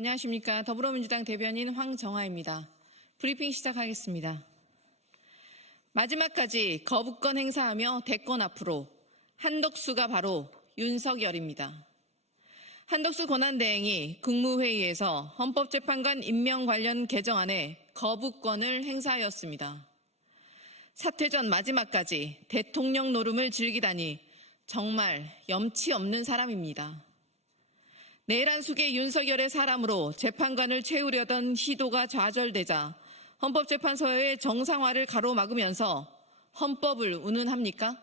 안녕하십니까. 더불어민주당 대변인 황정아입니다. 브리핑 시작하겠습니다. 마지막까지 거부권 행사하며 대권 앞으로 한덕수가 바로 윤석열입니다. 한덕수 권한대행이 국무회의에서 헌법재판관 임명 관련 개정안에 거부권을 행사하였습니다. 사퇴 전 마지막까지 대통령 노름을 즐기다니 정말 염치 없는 사람입니다. 내란숙의 윤석열의 사람으로 재판관을 채우려던 시도가 좌절되자 헌법재판소의 정상화를 가로막으면서 헌법을 운운합니까?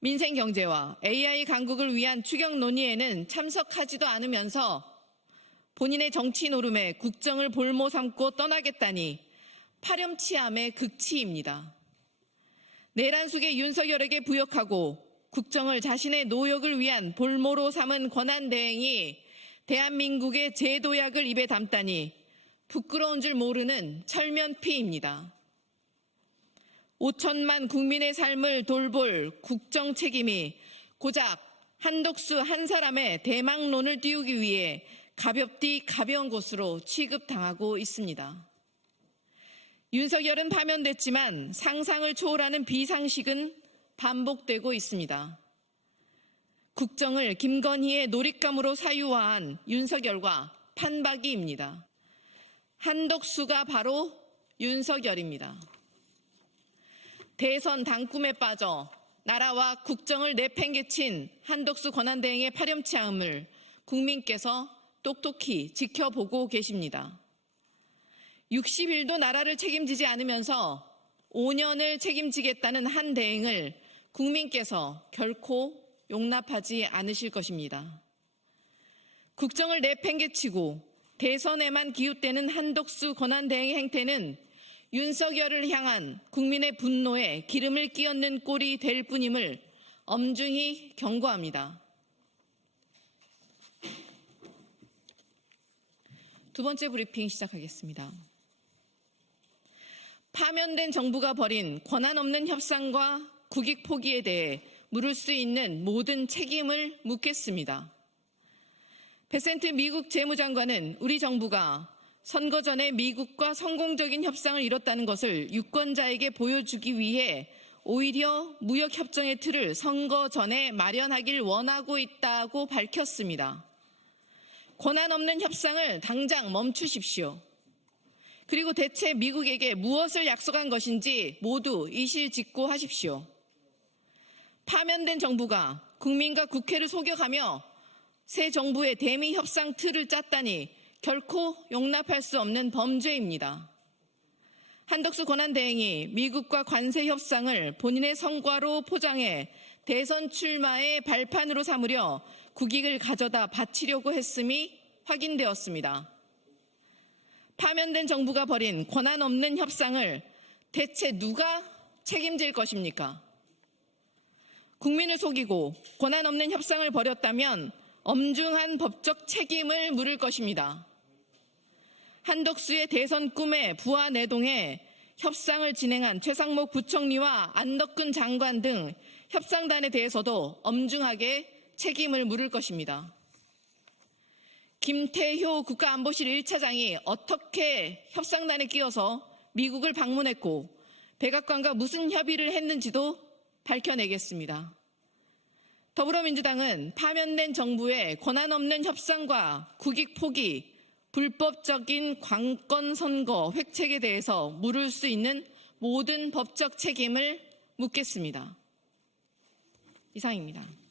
민생경제와 AI 강국을 위한 추경 논의에는 참석하지도 않으면서 본인의 정치 노름에 국정을 볼모 삼고 떠나겠다니 파렴치함의 극치입니다. 내란숙의 윤석열에게 부역하고 국정을 자신의 노역을 위한 볼모로 삼은 권한대행이 대한민국의 제도약을 입에 담다니 부끄러운 줄 모르는 철면피입니다. 5천만 국민의 삶을 돌볼 국정 책임이 고작 한덕수 한 사람의 대망론을 띄우기 위해 가볍디 가벼운 것으로 취급당하고 있습니다. 윤석열은 파면됐지만 상상을 초월하는 비상식은 반복되고 있습니다. 국정을 김건희의 놀잇감으로 사유화한 윤석열과 판박이입니다. 한덕수가 바로 윤석열입니다. 대선 당꿈에 빠져 나라와 국정을 내팽개친 한덕수 권한대행의 파렴치함을 국민께서 똑똑히 지켜보고 계십니다. 60일도 나라를 책임지지 않으면서 5년을 책임지겠다는 한 대행을 국민께서 결코 용납하지 않으실 것입니다. 국정을 내팽개치고 대선에만 기웃대는 한덕수 권한대행의 행태는 윤석열을 향한 국민의 분노에 기름을 끼얹는 꼴이 될 뿐임을 엄중히 경고합니다. 두 번째 브리핑 시작하겠습니다. 파면된 정부가 벌인 권한 없는 협상과 국익 포기에 대해 물을 수 있는 모든 책임을 묻겠습니다. 베센트 미국 재무장관은 우리 정부가 선거 전에 미국과 성공적인 협상을 이뤘다는 것을 유권자에게 보여주기 위해 오히려 무역협정의 틀을 선거 전에 마련하길 원하고 있다고 밝혔습니다. 권한 없는 협상을 당장 멈추십시오. 그리고 대체 미국에게 무엇을 약속한 것인지 모두 이실직고하십시오. 파면된 정부가 국민과 국회를 속여가며 새 정부의 대미 협상 틀을 짰다니 결코 용납할 수 없는 범죄입니다. 한덕수 권한대행이 미국과 관세 협상을 본인의 성과로 포장해 대선 출마의 발판으로 삼으려 국익을 가져다 바치려고 했음이 확인되었습니다. 파면된 정부가 벌인 권한 없는 협상을 대체 누가 책임질 것입니까? 국민을 속이고 권한 없는 협상을 벌였다면 엄중한 법적 책임을 물을 것입니다. 한덕수의 대선 꿈에 부하내동해 협상을 진행한 최상목 부총리와 안덕근 장관 등 협상단에 대해서도 엄중하게 책임을 물을 것입니다. 김태효 국가안보실 1차장이 어떻게 협상단에 끼어서 미국을 방문했고 백악관과 무슨 협의를 했는지도 밝혀내겠습니다. 더불어민주당은 파면된 정부의 권한 없는 협상과 국익 포기, 불법적인 관권 선거 획책에 대해서 물을 수 있는 모든 법적 책임을 묻겠습니다. 이상입니다.